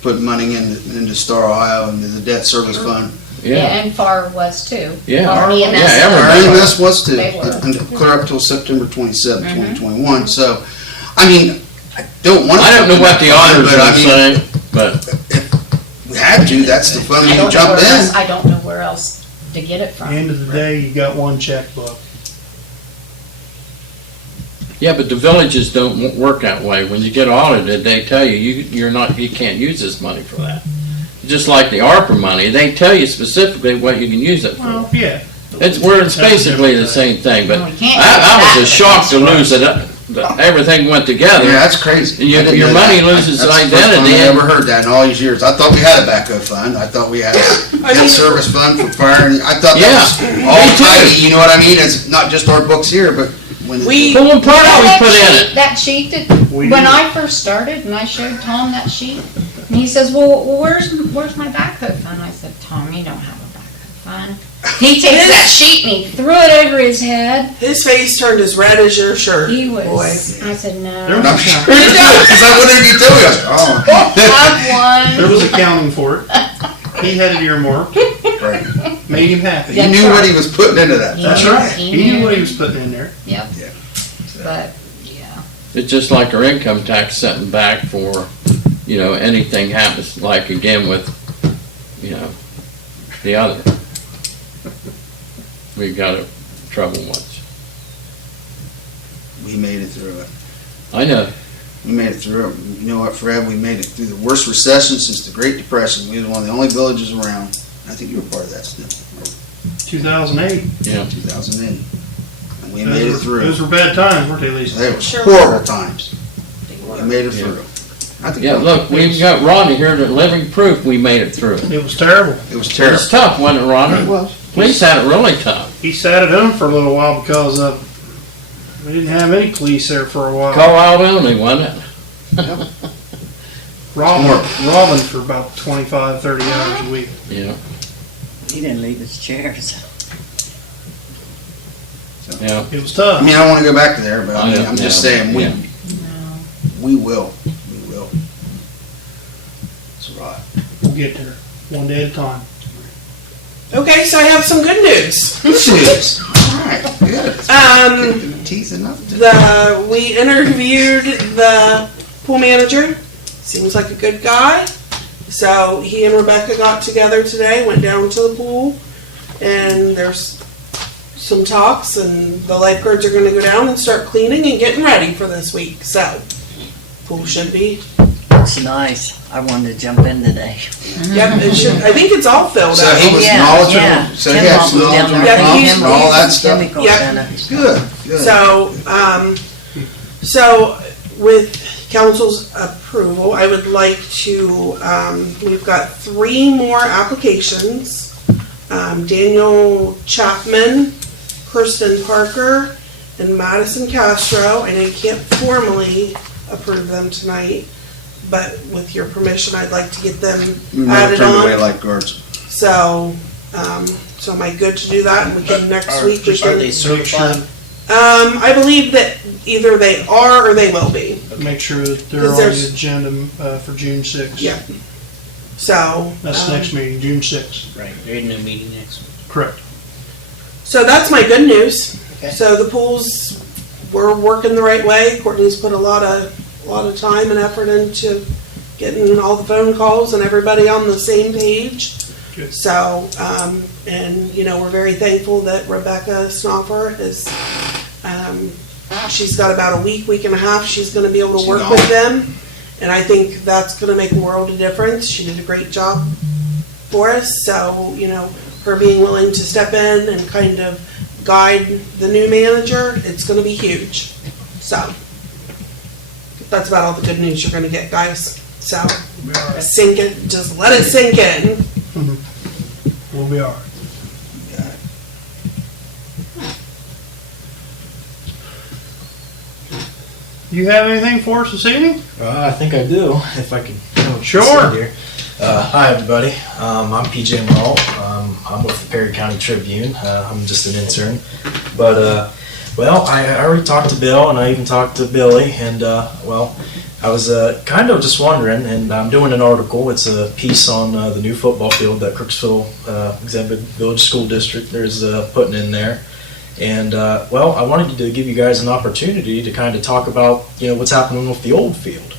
putting money into Star Ohio, into the debt service fund. Yeah, And FAR was too. Yeah. Or EMS. Yeah, Our everybody. EMS was to, They were. and clear up till September 27, 2021, so, I mean, I don't want to. I don't know what the auditors but I are mean, saying, but, we had to, that's the fund I you don't know jump where else- in. I don't know where else to get it At the from. end of the day, you got one checkbook. yeah, but the villages don't work that way. When you get audited, they tell you, you can't use this money for that. Just like the ARPA money, they tell you specifically what you can use it for. Well, yeah. It's basically the same thing, but Well, we can't I use was that, just but shocked to that's lose it, that everything went together. Yeah, that's crazy. Your- I didn't your know money that. loses That's the first time identity. I ever heard that in all these years. I thought we had a backup fund. I thought we had a I debt mean- service fund for fire, and I thought Yeah, that was me all too. tidy, you know what I mean? It's not just our books here, but when. We- But what part Well, we that put in sheet- it? That sheet that, We when did. I first started and I showed Tom that sheet, and he says, well, where's my backhoe fund? I said, Tom, you don't have a backhoe fund. He takes that sheet and he threw it over his head. His face turned as red as your shirt. He Boy. was, I said, There no. was I'm a sure count- you do, 'cause I wouldn't you tell me, I was like, Have there one. was accounting for it. He had it earmarked, oh. Right. made him happy. He knew what he was putting into that. That's He right. knew. He knew what he was putting in there. Yep. Yeah. But, yeah. It's just like our income tax setting back for, anything happens, like again with, the other. We got a trouble once. We made it through it. I know, We made it through it. You know what, Fred? We made it through the worst recession since the Great Depression. We were one of the only villages around. I think you were part of that still, 2008. yeah. 2008. And we made it through. Those were bad times, weren't they, Lisa? They were Sure. horrible times. We made it through. I think Yeah, look, we've got Ronnie here, the living proof we made it through. It was terrible. it was It terrible. was tough, wasn't it, Ronnie? was. Police had it really tough. He sat at home for a little while because we didn't have any police there for a while. Call out only, wasn't it? Robin for about 25, 30 hours a week. Yeah, He didn't leave his chairs. yeah. It was I tough. mean, I don't want to go back to there, but I mean, I'm just Yeah, saying, yeah. we will. We will. That's right. We'll get there, one day at a time. Okay, so I have some good news. Good news. All right, good. Teasing up. We interviewed the pool manager. Seems like a good guy. So he and Rebecca got together today, went down to the pool, and there's some talks, and the lifeguards are gonna go down and start cleaning and getting ready for this week, so pool should be, It's nice. I wanted to jump in today. yep, it should, I think it's all filled So he out. was Yeah, knowledgeable, yeah. so he Tim had was some down knowledge on there. Yeah, pumps he's- and all that stuff. Chemicals Yep. in it. Good, good. So with council's approval, I would like to, we've got 3 more applications. Daniel Chapman, Kristen Parker, and Madison Castro, and I can't formally approve them tonight, but with your permission, I'd like to get them We never added turned away on. lifeguards. So, so am I good to do that? And we can, next week, we Are can. they certified? I believe that either they are or they will be. Make sure that they're Because on the there's- agenda for June 6th. Yeah. So. That's the next meeting, June 6th. Right, there ain't no meeting next week. Correct. So that's my good news. Okay. So the pools, we're working the right way. Courtney's put a lot of time and effort into getting all the phone calls and everybody on the same page. Good. So, and we're very thankful that Rebecca Snoffer is, she's got about a week and a half, she's gonna be able to She's work on. with them. And I think that's gonna make a world of difference. She did a great job for us, so, her being willing to step in and kind of guide the new manager, it's gonna be huge. So, that's about all the good news you're gonna get, guys. So, We'll be all right. sink it, just let it sink in. We'll be all right. You have anything for us this evening? I think I do, if I could. Sure. stand here. Hi, everybody. I'm PJ Merle. I'm with the Perry County Tribune. I'm just an intern. But, well, I already talked to Bill, and I even talked to Billy, and, well, I was kind of just wondering, and I'm doing an article. It's a piece on the new football field that Crooksville Exhibit Village School District is putting in there. And, well, I wanted to give you guys an opportunity to kind of talk about, what's happening with the old field.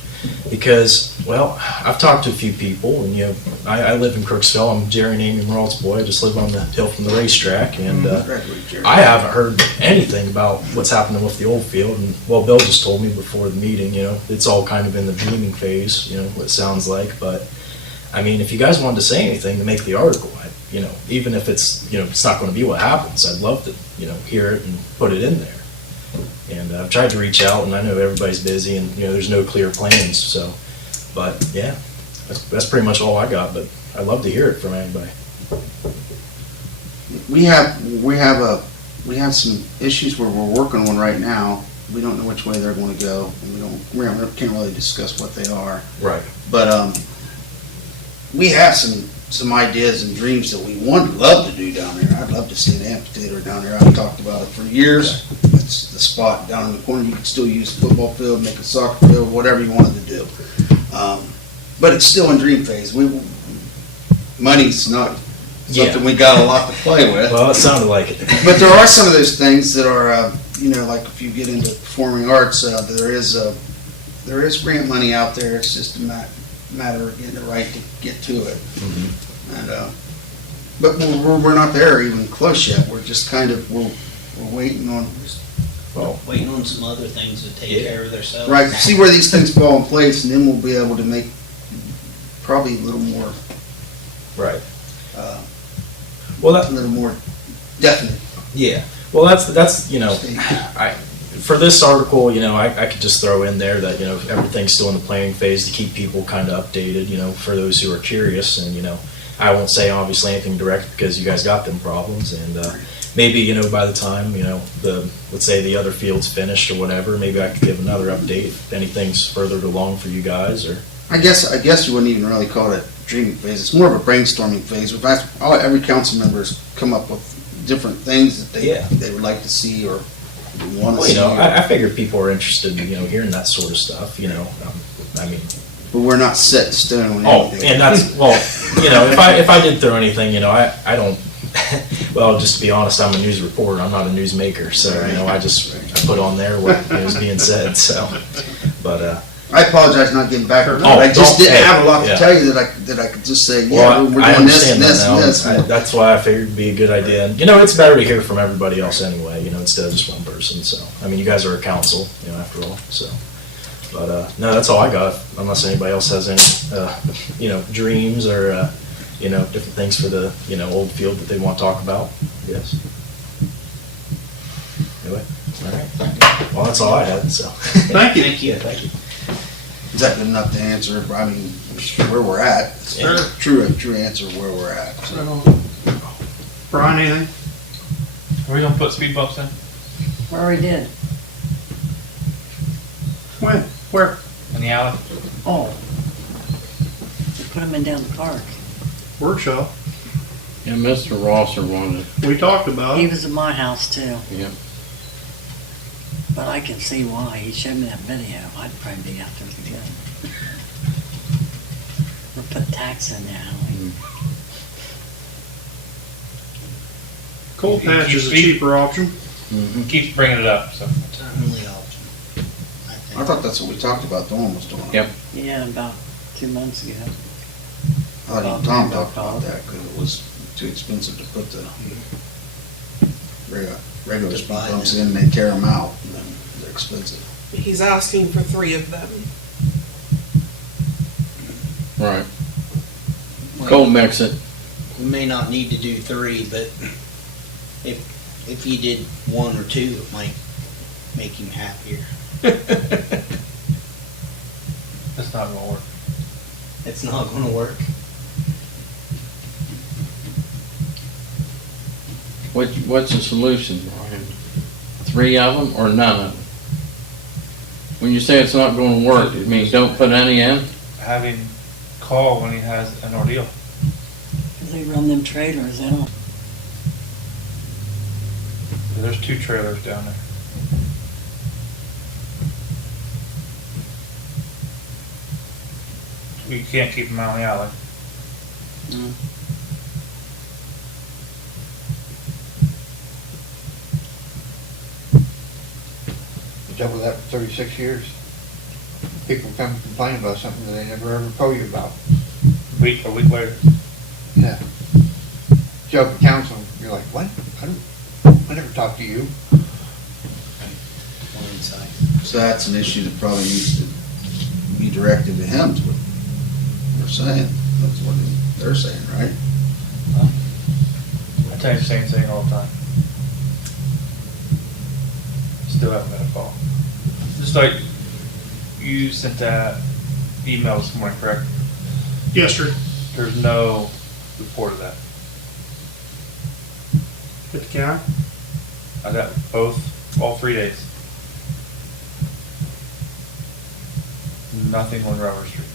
Because, well, I've talked to a few people, and, I live in Crooksville. I'm Jerry and Amy Merle's boy. I just live on the hill from the racetrack. And I haven't heard anything about what's happening with the old field. And, well, Bill just told me before the meeting, it's all kind of in the dreaming phase, what it sounds like. But, I mean, if you guys wanted to say anything to make the article, even if it's, it's not going to be what happens, I'd love to, hear it and put it in there. And I've tried to reach out, and I know everybody's busy, and there's no clear plans. So, but yeah, that's pretty much all I got. But I'd love to hear it from anybody. We have some issues where we're working on right now. We don't know which way they're going to go, and we can't really discuss what they are. Right. But we have some ideas and dreams that we would love to do down there. I'd love to see an amphitheater down there. I've talked about it for years. It's the spot down in the corner. You could still use the football field, make a soccer field, whatever you wanted to do. But it's still in dream phase. Money's not something we got a lot to play with. Well, it sounded like it. But there are some of those things that are, like if you get into performing arts, there is grant money out there. It's just a matter of getting it right to get to it. Mm-hmm. And but we're not there even close yet. We're just kind of we're waiting on Waiting on some other things to take care of themselves. right. See where these things fall in place, and then we'll be able to make probably a little more Right. a little more definite. Yeah. Well, that's for this article, I could just throw in there that everything's still in the planning phase to keep people kind of updated, for those who are curious, and I won't say obviously anything direct because you guys got them problems, and maybe by the time let's say the other field's finished or whatever, maybe I could give another update if anything's furthered along for you guys. Or I guess you wouldn't even really call it a dreaming phase. It's more of a brainstorming phase. We've asked every council member's come up with different things that they would like to see or want to see. I figure people are interested in hearing that sort of stuff. I mean. But we're not set in stone on anything. And that's if I did throw anything, I don't. Well, just to be honest, I'm a news reporter. I'm not a newsmaker, so I put on there what is being said. So, but. I apologize not getting back. I just didn't have a lot to tell you that I could just say, well, we're doing this and this and this. That's why I figured it'd be a good idea. And, it's better to hear from everybody else anyway, instead of just one person. So, I mean, you guys are a council, after all. So, but no, that's all I got. Unless anybody else has any, dreams or, different things for the, old field that they want to talk about. Yes. Anyway, all right. Well, that's all I had. So, Thank you. Thank you. Thank you. Is that good enough to answer? I mean, where we're at. It's a true answer where we're at. So. Brian, anything? Are we gonna put speed bumps in? We already did. When? Where? In the alley? Oh. We put them in down the park. Workshop. And Mr. Rosser wanted, We talked about He it. was at my house too, yeah. but I can see why. He showed me that video. I'd probably be out there again. Or put tax in there. Cold patch is a cheaper option. He keeps bringing it up, so. It's our only option, I think. I thought that's what we talked about. Dawn was doing. Yep. Yeah, about 2 months ago. I thought even Tom talked about that because it was too expensive to put the regular speed bumps in and they tear them out and then they're expensive. He's asking for 3 of them. Right. Cold mix it. We may not need to do 3, but if you did 1 or 2, it might make him happier. That's not gonna work. It's not gonna work. What's the solution, Brian? 3 of them or none of them? When you say it's not gonna work, it means don't put any in? Have him call when he has an ordeal. They run them trailers, they don't. There's 2 trailers down there. You can't keep them out in the alley. Dealt with that for 36 years. People come complain about something that they never ever told you about. A week later. Yeah. Show up at council, you're like, what? I never talked to you. One inside. So that's an issue that probably needs to be directed to him, is what they're saying. That's what they're saying, right? I tell you the same thing all the time. Still haven't got a call. Just like you sent that email this morning, correct? Yes, sir. There's no report of that. At the county? I got all 3 days. Nothing on Robert Street.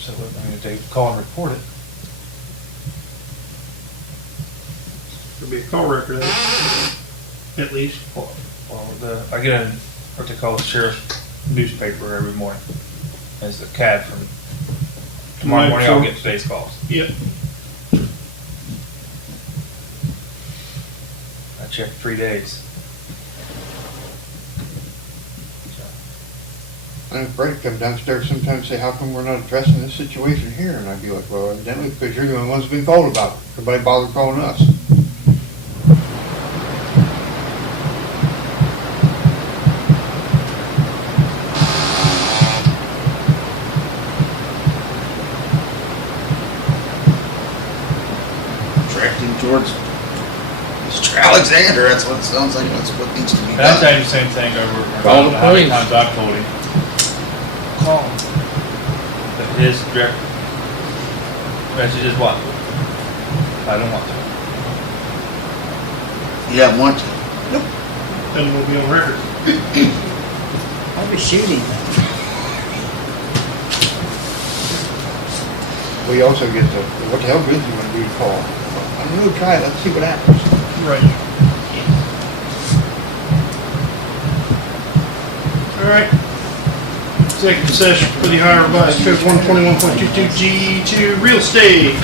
So, I mean, if they call and report it, There'll be a call record of it, at least. well, I get what they call the sheriff's newspaper every morning. It's the CAD from tomorrow morning. I'll get today's calls. Yep. I checked 3 days. I'm afraid to come downstairs sometimes and say, how come we're not addressing this situation here? And I'd be like, well, evidently because you're the only ones who've been called about it. Nobody bothered calling us. Directing towards Mr. Alexander, that's what it sounds like, that's what needs to be And I tell done. you the same thing over. Call the how many police. times I've told him. Call him. But his direct message is what? I don't want to. You don't want to. Then we'll be on record. I'll be shooting them. We also get the, what the hell good do you want to be called? I don't know, try it, let's see what happens. Right. All right. Executive session for the Ohio Revised Code 121.22G2 real estate.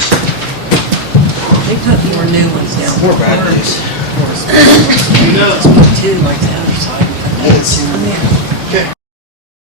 They put more new ones down. More bad days. You know, Too, like the other side. Yes. I mean,